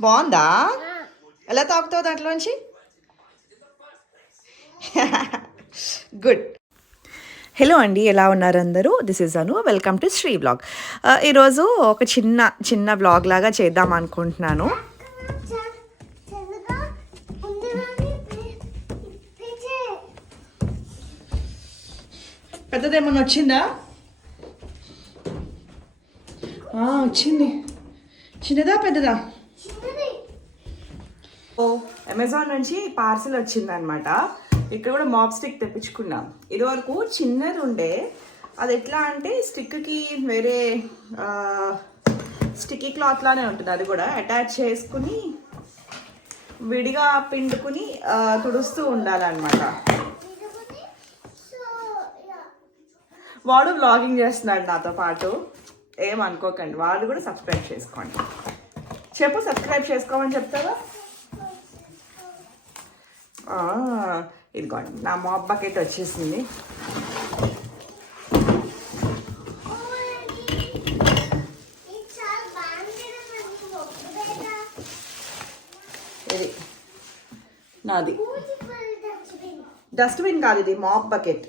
బాగుందా? ఎలా తాగుతావు దాంట్లోంచి? గుడ్. హలో అండి, ఎలా ఉన్నారు అందరూ? This is Anu. Welcome to Shri blog. ఈరోజు ఒక చిన్న బ్లాగ్ లాగా చేద్దాం అనుకుంటున్నాను. పెద్దదేమన్నా వచ్చిందా? వచ్చింది. చిన్నదా పెద్దదా? అమెజాన్ నుంచి పార్సిల్ వచ్చిందనమాట. ఇక్కడ కూడా మాప్ స్టిక్ తెప్పించుకున్నాం. ఇదివరకు చిన్నది ఉండే, అది ఎట్లా అంటే స్టిక్కి వేరే స్టిక్కీ క్లాత్ లానే ఉంటుంది. అది కూడా అటాచ్ చేసుకుని విడిగా పిండుకుని తుడుస్తూ ఉండాలన్నమాట. వాడు వ్లాగింగ్ చేస్తున్నాడు నాతో పాటు. ఏమనుకోకండి, వాడు కూడా సబ్స్క్రైబ్ చేసుకోండి. చెప్పు, సబ్స్క్రైబ్ చేసుకోమని చెప్తావా? ఇదిగోండి, నా మాప్ బకెట్ వచ్చేసింది. ఇది నాది డస్ట్బిన్ కాదు, ఇది మాప్ బకెట్.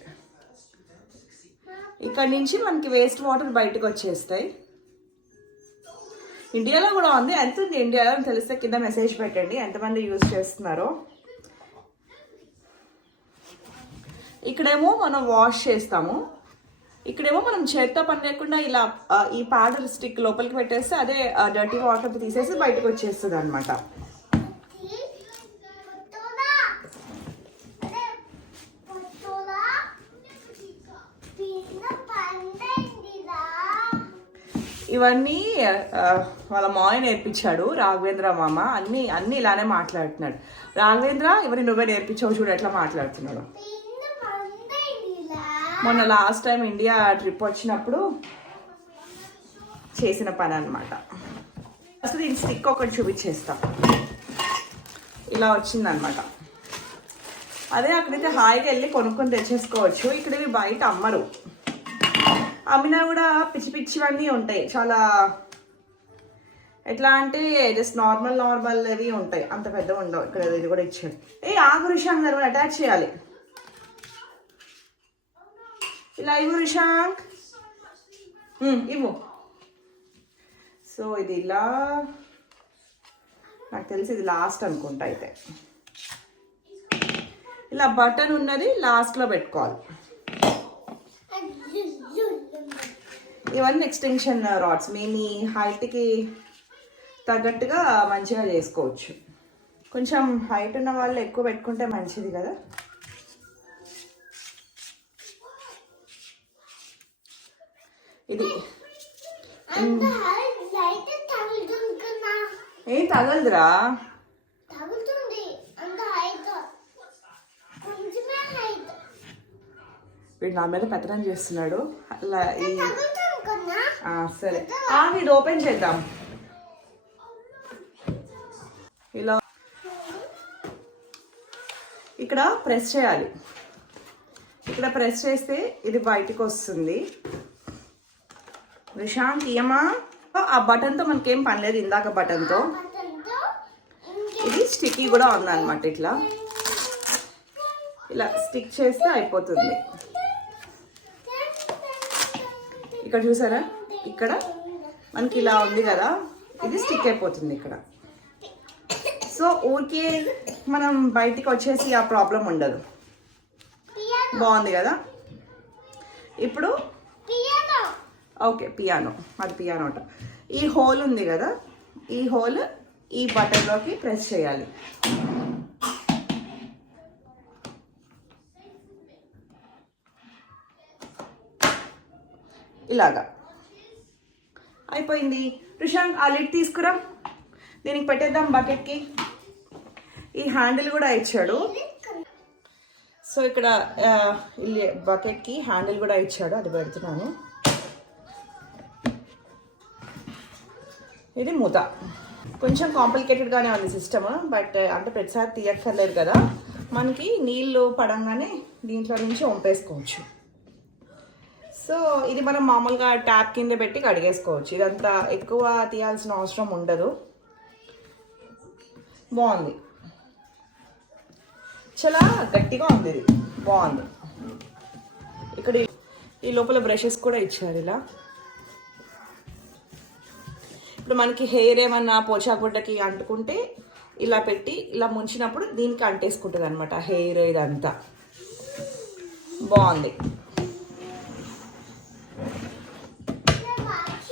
ఇక్కడ నుంచి మనకి వేస్ట్ వాటర్ బయటకు వచ్చేస్తాయి. ఇండియాలో కూడా ఉంది. ఎంత ఉంది ఇండియాలో అని తెలిస్తే కింద మెసేజ్ పెట్టండి ఎంతమంది యూజ్ చేస్తున్నారో. ఇక్కడేమో మనం వాష్ చేస్తాము, ఇక్కడేమో మనం చేత్తో పని లేకుండా ఇలా ఈ పౌడర్ స్టిక్ లోపలికి పెట్టేస్తే అదే డర్టీ వాటర్ తీసేసి బయటకు వచ్చేస్తుంది అనమాట. ఇవన్నీ వాళ్ళ మాయ నేర్పించాడు, రాఘవేంద్ర మామ. అన్ని ఇలానే మాట్లాడుతున్నాడు. రాఘవేంద్ర, ఇవన్నీ నువ్వే నేర్పించావు, చూడు ఎట్లా మాట్లాడుతున్నాడు. మొన్న లాస్ట్ టైం ఇండియా ట్రిప్ వచ్చినప్పుడు చేసిన పని అనమాట. అసలు దీని స్టిక్ ఒకటి చూపించేస్తాం. ఇలా వచ్చిందనమాట. అదే అక్కడైతే హాయిగా వెళ్ళి కొనుక్కొని తెచ్చేసుకోవచ్చు. ఇక్కడ ఇవి బయట అమ్మరు. అమ్మినా కూడా పిచ్చి పిచ్చివన్నీ ఉంటాయి. చాలా ఎట్లా అంటే జస్ట్ నార్మల్ అవి ఉంటాయి, అంత పెద్ద ఉండవు. ఇక్కడ ఇది కూడా ఇచ్చాడు. ఆగు రిషాంక్, దాన్ని అటాచ్ చేయాలి. ఇలా ఇవ్వు రిషాంక్, ఇవ్వు. సో ఇది ఇలా, నాకు తెలిసి ఇది లాస్ట్ అనుకుంటా. అయితే ఇలా బటన్ ఉన్నది లాస్ట్లో పెట్టుకోవాలి. ఇవన్నీ ఎక్స్టెన్షన్ రాడ్స్. మీ హైట్కి తగ్గట్టుగా మంచిగా చేసుకోవచ్చు. కొంచెం హైట్ ఉన్న వాళ్ళు ఎక్కువ పెట్టుకుంటే మంచిది కదా. ఇది ఏం తగలదురా, వీడు నా మీద పెత్తనం చేస్తున్నాడు. అలా సరే, ఇది ఓపెన్ చేద్దాం. ఇలా ఇక్కడ ప్రెస్ చేయాలి. ఇక్కడ ప్రెస్ చేస్తే ఇది బయటకు వస్తుంది. రిషాంక్ ఇయమా, ఆ బటన్తో మనకేం పనిలేదు. ఇందాక బటన్తో ఇది స్టిక్కీ కూడా ఉందన్నమాట. ఇలా స్టిక్ చేస్తే అయిపోతుంది. ఇక్కడ చూసారా, ఇక్కడ మనకి ఇలా ఉంది కదా, ఇది స్టిక్ అయిపోతుంది ఇక్కడ. సో ఊరికే మనం బయటికి వచ్చేసి ఆ ప్రాబ్లం ఉండదు. బాగుంది కదా. ఇప్పుడు ఓకే, పియానో, అది పియానో అట. ఈ హోల్ ఉంది కదా, ఈ హోల్ ఈ బటన్లోకి ప్రెస్ చేయాలి. ఇలాగా అయిపోయింది. రిషాంక్, ఆ లిడ్ తీసుకురా, దీనికి పెట్టేద్దాం బకెట్కి. ఈ హ్యాండిల్ కూడా ఇచ్చాడు. సో ఇక్కడ బకెట్కి హ్యాండిల్ కూడా ఇచ్చాడు, అది పెడుతున్నాను. ఇది మూత. కొంచెం కాంప్లికేటెడ్గానే ఉంది సిస్టమ్, బట్ అంటే ప్రతిసారి తీయక్కర్లేదు కదా. మనకి నీళ్ళు పడంగానే దీంట్లో నుంచి వంపేసుకోవచ్చు. సో ఇది మనం మామూలుగా ట్యాప్ కింద పెట్టి కడిగేసుకోవచ్చు. ఇదంతా ఎక్కువ తీయాల్సిన అవసరం ఉండదు. బాగుంది, చాలా గట్టిగా ఉంది ఇది, బాగుంది. ఇక్కడ ఈ లోపల బ్రషెస్ కూడా ఇచ్చారు ఇలా. ఇప్పుడు మనకి హెయిర్ ఏమన్నా పోచాగుడ్డకి అంటుకుంటే ఇలా పెట్టి ఇలా ముంచినప్పుడు దీనికి అంటేసుకుంటుంది అనమాట హెయిర్ ఇదంతా. బాగుంది.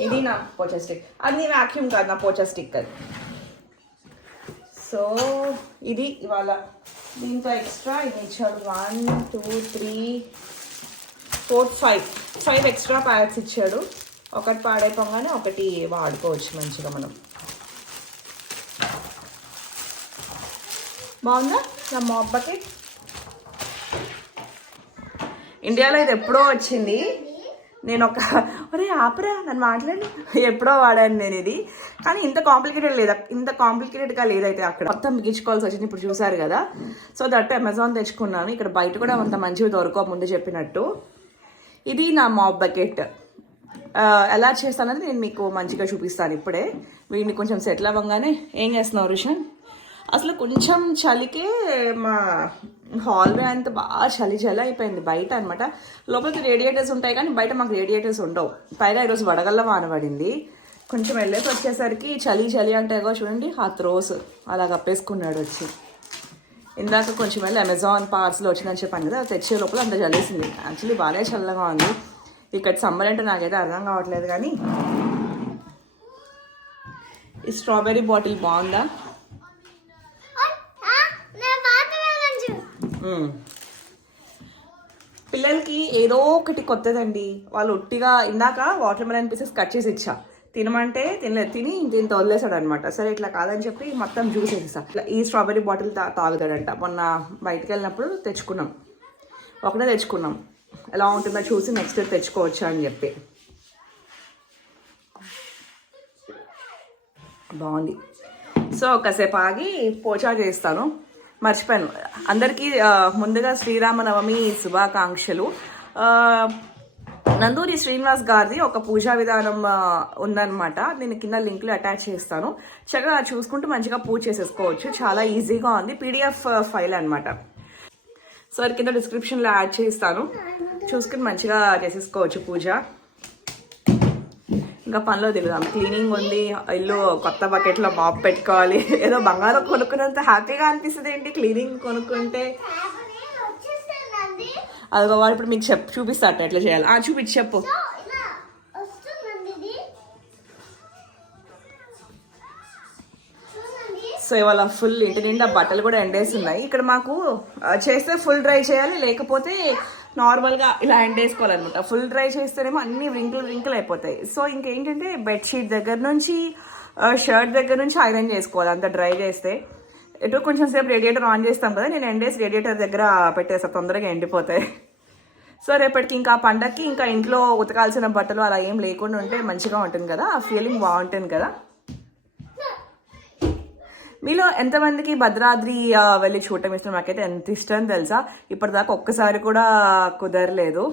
ఇది నా పోచా స్టిక్, అది వ్యాక్యూమ్ కాదు, నా పోచా స్టిక్ అది. సో ఇది ఇవాళ దీంతో ఎక్స్ట్రా ఇది ఇచ్చాడు 1 2 3 4 5 ఎక్స్ట్రా ప్యాకెట్స్ ఇచ్చాడు. ఒకటి పాడైపోగానే ఒకటి వాడుకోవచ్చు మంచిగా మనం. బాగుందా నా మాప్ బకెట్? ఇండియాలో ఇది ఎప్పుడో వచ్చింది. నేను ఒరే ఆపరా నన్ను మాట్లాడి, ఎప్పుడో వాడాను నేను ఇది. కానీ ఇంత కాంప్లికేటెడ్గా లేదైతే అక్కడ మొత్తం బిగించుకోవాల్సి వచ్చింది. ఇప్పుడు చూసారు కదా. సో దట్ అమెజాన్ తెచ్చుకున్నాను. ఇక్కడ బయట కూడా అంత మంచివి దొరకవు ముందు చెప్పినట్టు. ఇది నా మాప్ బకెట్. ఎలా చేస్తానని నేను మీకు మంచిగా చూపిస్తాను ఇప్పుడే. వీడిని కొంచెం సెటిల్ అవ్వగానే. ఏం చేస్తున్నావు రుషన్? అసలు కొంచెం చలికే మా హాల్వే అంతా బాగా చలి అయిపోయింది బయట అనమాట. లోపలికి రేడియేటర్స్ ఉంటాయి కానీ బయట మాకు రేడియేటర్స్ ఉండవు. పైగా ఈరోజు వడగల్ల వాన పడింది. కొంచెం వెళ్ళేసి వచ్చేసరికి చలి అంటే చూడండి ఆ త్రోస్ అలా కప్పేసుకున్నాడు వచ్చి. ఇందాక కొంచెం వెళ్ళి అమెజాన్ పార్సల్ వచ్చిందని చెప్పాను కదా, తెచ్చే లోపల అంత చల్లేసింది. యాక్చువల్లీ బాగా చల్లగా ఉంది. ఇక్కడ సమ్మర్ అంటే నాకైతే అర్థం కావట్లేదు. కానీ ఈ స్ట్రాబెర్రీ బాటిల్ బాగుందా? పిల్లలకి ఏదో ఒకటి కొత్తదండి. వాళ్ళు ఒట్టిగా ఇందాక వాటర్ మెలన్ పీసెస్ కట్ చేసి ఇచ్చా, తినమంటే తినలేదు. తిని దీంతో వదిలేసాడు అనమాట. సరే ఇట్లా కాదని చెప్పి మొత్తం జ్యూస్ వేసేసా. ఇట్లా ఈ స్ట్రాబెర్రీ బాటిల్ తాగుతాడంట. మొన్న బయటకు వెళ్ళినప్పుడు ఒకటే తెచ్చుకున్నాం. ఎలా ఉంటుందో చూసి నెక్స్ట్ తెచ్చుకోవచ్చా అని చెప్పి. బాగుంది. సో కాసేపు ఆగి పోచా చేస్తాను. మర్చిపోయాను. అందరికీ ముందుగా శ్రీరామనవమి శుభాకాంక్షలు. నందూరి శ్రీనివాస్ గారిది ఒక పూజా విధానం ఉందన్నమాట. నేను కింద లింక్లో అటాచ్ చేస్తాను. చక్కగా చూసుకుంటూ మంచిగా పూజ చేసేసుకోవచ్చు. చాలా ఈజీగా ఉంది. PDF ఫైల్ అనమాట. సో అది కింద డిస్క్రిప్షన్లో యాడ్ చేస్తాను. చూసుకుని మంచిగా చేసేసుకోవచ్చు పూజ. ఇంకా పనిలో దిగుదాం. క్లీనింగ్ ఉంది. ఇల్లు కొత్త బకెట్లో మాప్ పెట్టుకోవాలి. ఏదో బంగారం కొనుక్కున్నంత హ్యాపీగా అనిపిస్తుంది ఏంటి క్లీనింగ్ కొనుక్కుంటే. అదిగో వాడు ఇప్పుడు మీకు చూపిస్తాట ఎట్లా చేయాలి. చూపించి చెప్పు. సో ఇవాళ ఫుల్ ఇంటి నిండా బట్టలు కూడా ఎండేస్తున్నాయి. ఇక్కడ మాకు చేస్తే ఫుల్ డ్రై చేయాలి, లేకపోతే నార్మల్గా ఇలా ఎండేసుకోవాలన్నమాట. ఫుల్ డ్రై చేస్తేనేమో అన్ని రింకులు అయిపోతాయి. సో ఇంకేంటంటే బెడ్షీట్ దగ్గర నుంచి షర్ట్ దగ్గర నుంచి ఐరన్ చేసుకోవాలి అంత డ్రై చేస్తే. ఎటు కొంచెం సేపు రేడియేటర్ ఆన్ చేస్తాం కదా, నేను ఎండేసి రేడియేటర్ దగ్గర పెట్టేస్తాను, తొందరగా ఎండిపోతాయి. సో రేపటికి ఇంకా పండగకి ఇంకా ఇంట్లో ఉతకాల్సిన బట్టలు అలా ఏం లేకుండా ఉంటే మంచిగా ఉంటుంది కదా, ఆ ఫీలింగ్ బాగుంటుంది కదా. మీలో ఎంతమందికి భద్రాద్రి వెళ్ళి చూడటం ఇష్టం? నాకైతే ఎంత ఇష్టం తెలుసా. ఇప్పటిదాకా ఒక్కసారి కూడా కుదరలేదు.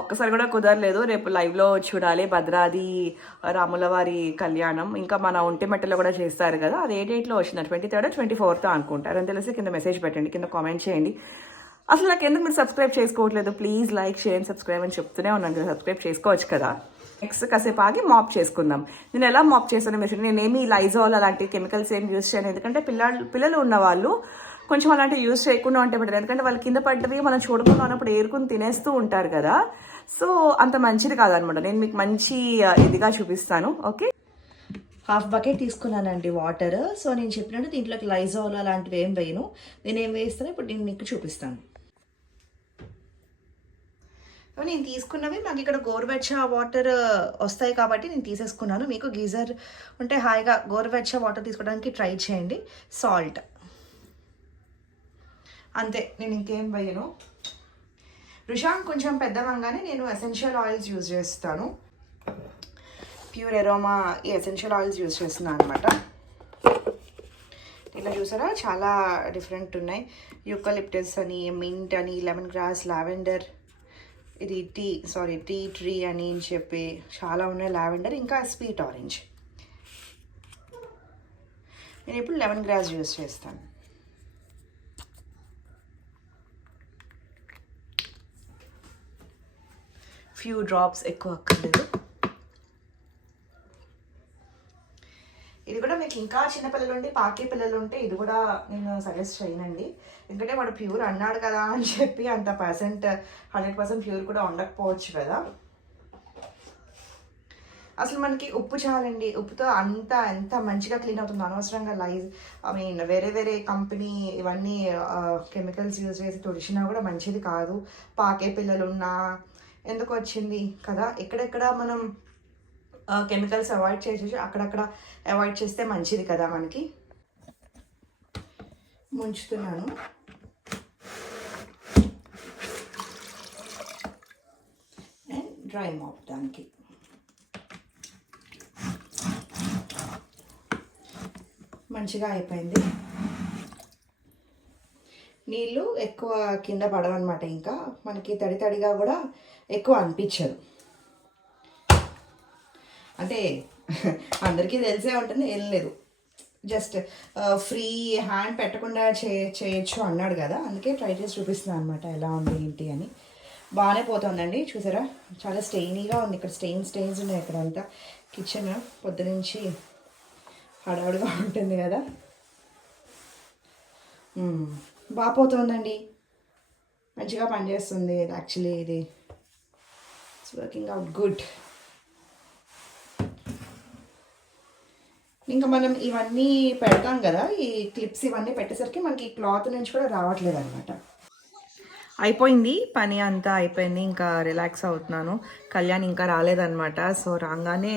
ఒక్కసారి కూడా కుదరలేదు. రేపు లైవ్లో చూడాలి భద్రాద్రి రాములవారి కళ్యాణం. ఇంకా మన ఒంటిమెట్టలో కూడా చేస్తారు కదా, అది ఏ డేట్లో వచ్చింది? 23rd 24th అనుకుంటారు అని తెలిసి కింద మెసేజ్ పెట్టండి, కింద కామెంట్ చేయండి. అసలు నాకు ఎందుకు మీరు సబ్స్క్రైబ్ చేసుకోవట్లేదు? ప్లీజ్ లైక్ షేర్ సబ్స్క్రైబ్ అని చెప్తూనే ఉన్నాను కదా, సబ్స్క్రైబ్ చేసుకోవచ్చు కదా. నెక్స్ట్ కాసేపు ఆగి మాప్ చేసుకుందాం. నేను ఎలా మాప్ చేస్తాను మీరు, నేనేమి లైజాల్ అలాంటి కెమికల్స్ ఏం యూజ్ చేయను. ఎందుకంటే పిల్లలు ఉన్నవాళ్ళు కొంచెం అలాంటివి యూజ్ చేయకుండా ఉంటే బెటర్. ఎందుకంటే వాళ్ళు కింద పడ్డవి మనం చూడకుండా ఉన్నప్పుడు ఏరుకుని తినేస్తూ ఉంటారు కదా. సో అంత మంచిది కాదనమాట. నేను మీకు మంచి ఇదిగా చూపిస్తాను. ఓకే, హాఫ్ బకెట్ తీసుకున్నానండి వాటర్. సో నేను చెప్పినట్టు దీంట్లోకి లైజాల్ అలాంటివి ఏం వేయను. నేనేం వేస్తానో ఇప్పుడు నేను మీకు చూపిస్తాను. నేను తీసుకున్నవి నాకు ఇక్కడ గోరువెచ్చ వాటర్ వస్తాయి కాబట్టి నేను తీసేసుకున్నాను. మీకు గీజర్ ఉంటే హాయిగా గోరువెచ్చ వాటర్ తీసుకోవడానికి ట్రై చేయండి. సాల్ట్ అంతే, నేను ఇంకేం వేయను. రుషాన్ కొంచెం పెద్దవంగానే నేను ఎసెన్షియల్ ఆయిల్స్ యూజ్ చేస్తాను. ప్యూర్ ఎరోమా ఈ ఎసెన్షియల్ ఆయిల్స్ యూజ్ చేస్తున్నాను అనమాట. ఇలా చూసారా చాలా డిఫరెంట్ ఉన్నాయి. యూకలిప్టస్ అని, మింట్ అని, లెమన్ గ్రాస్, లావెండర్, ఇది టీ ట్రీ అని చెప్పి చాలా ఉన్నాయి. లావెండర్, ఇంకా స్వీట్ ఆరెంజ్. నేను ఇప్పుడు లెమన్ గ్రాస్ యూస్ చేస్తాను. ఫ్యూ డ్రాప్స్, ఎక్కువ అక్కర్లేదు. ఇది కూడా మీకు ఇంకా చిన్నపిల్లలు ఉంటే, పాకే పిల్లలు ఉంటే ఇది కూడా నేను సజెస్ట్ చేయనండి. ఎందుకంటే వాడు ప్యూర్ అన్నాడు కదా అని చెప్పి అంత 100% ప్యూర్ కూడా ఉండకపోవచ్చు కదా. అసలు మనకి ఉప్పు చాలండి. ఉప్పుతో ఎంత మంచిగా క్లీన్ అవుతుంది. అనవసరంగా వేరే వేరే కంపెనీ ఇవన్నీ కెమికల్స్ యూజ్ చేసి తుడిచినా కూడా మంచిది కాదు. పాకే పిల్లలున్నా ఎందుకు వచ్చింది కదా. ఎక్కడెక్కడ మనం కెమికల్స్ అవాయిడ్ చేసేసి అక్కడక్కడ అవాయిడ్ చేస్తే మంచిది కదా మనకి. ముంచుతున్నాను. అండ్ డ్రై మాప్ దానికి. మంచిగా అయిపోయింది. నీళ్ళు ఎక్కువ కింద పడవన్నమాట. ఇంకా మనకి తడిగా కూడా ఎక్కువ అనిపించదు. అంటే అందరికీ తెలిసే ఉంటుంది, ఏం లేదు, జస్ట్ ఫ్రీ హ్యాండ్ పెట్టకుండా చేయొచ్చు అన్నాడు కదా, అందుకే ట్రై చేసి చూపిస్తున్నాను అనమాట ఎలా ఉంది ఏంటి అని. బాగానే పోతుందండి. చూసారా, చాలా స్టెయినీగా ఉంది. ఇక్కడ స్టెయిన్స్ ఉన్నాయి. ఇక్కడంతా కిచెన్ పొద్దునుంచి హడావుడిగా ఉంటుంది కదా. బాగా పోతుందండి, మంచిగా పనిచేస్తుంది. యాక్చువల్లీ ఇది ఇట్స్ వర్కింగ్ అవుట్ గుడ్. ఇంకా మనం ఇవన్నీ పెడతాం కదా, ఈ క్లిప్స్ ఇవన్నీ పెట్టేసరికి మనకి ఈ క్లాత్ నుంచి కూడా రావట్లేదు అనమాట. అయిపోయింది పని అంతా అయిపోయింది. ఇంకా రిలాక్స్ అవుతున్నాను. కళ్యాణ్ ఇంకా రాలేదన్నమాట. సో రాగానే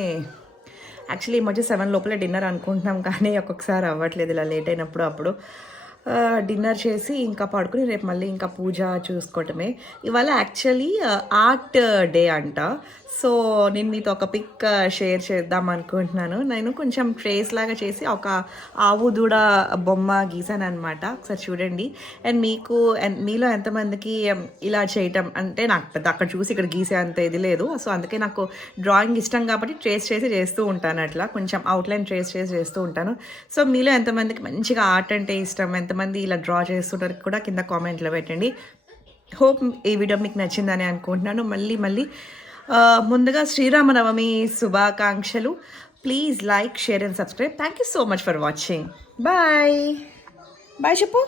యాక్చువల్లీ ఈ మధ్య 7 లోపలే డిన్నర్ అనుకుంటున్నాం, కానీ ఒక్కొక్కసారి అవ్వట్లేదు ఇలా లేట్ అయినప్పుడు. అప్పుడు డిన్నర్ చేసి ఇంకా పడుకుని రేపు మళ్ళీ ఇంకా పూజ చూసుకోవటమే. ఇవాళ యాక్చువల్లీ ఆర్ట్ డే అంట. సో నేను మీతో ఒక పిక్ షేర్ చేద్దాం అనుకుంటున్నాను. నేను కొంచెం ట్రేస్ లాగా చేసి ఒక ఆవు దూడ బొమ్మ గీసాను అనమాట. ఒకసారి చూడండి. అండ్ మీలో ఎంతమందికి ఇలా చేయటం అంటే, నాకు పెద్ద అక్కడ చూసి ఇక్కడ గీసే అంత ఇది లేదు. సో అందుకే నాకు డ్రాయింగ్ ఇష్టం కాబట్టి ట్రేస్ చేసి చేస్తూ ఉంటాను. అట్లా కొంచెం అవుట్లైన్ ట్రేస్ చేసి చేస్తూ ఉంటాను. సో మీలో ఎంతమందికి మంచిగా ఆర్ట్ అంటే ఇష్టం, ఎంతమంది ఇలా డ్రా చేస్తుంటారు కూడా కింద కామెంట్లో పెట్టండి. హోప్ ఈ వీడియో మీకు నచ్చిందని అనుకుంటున్నాను. మళ్ళీ ముందుగా శ్రీరామనవమి శుభాకాంక్షలు. Please like, share and subscribe. Thank you so much for watching. Bye చెప్పు.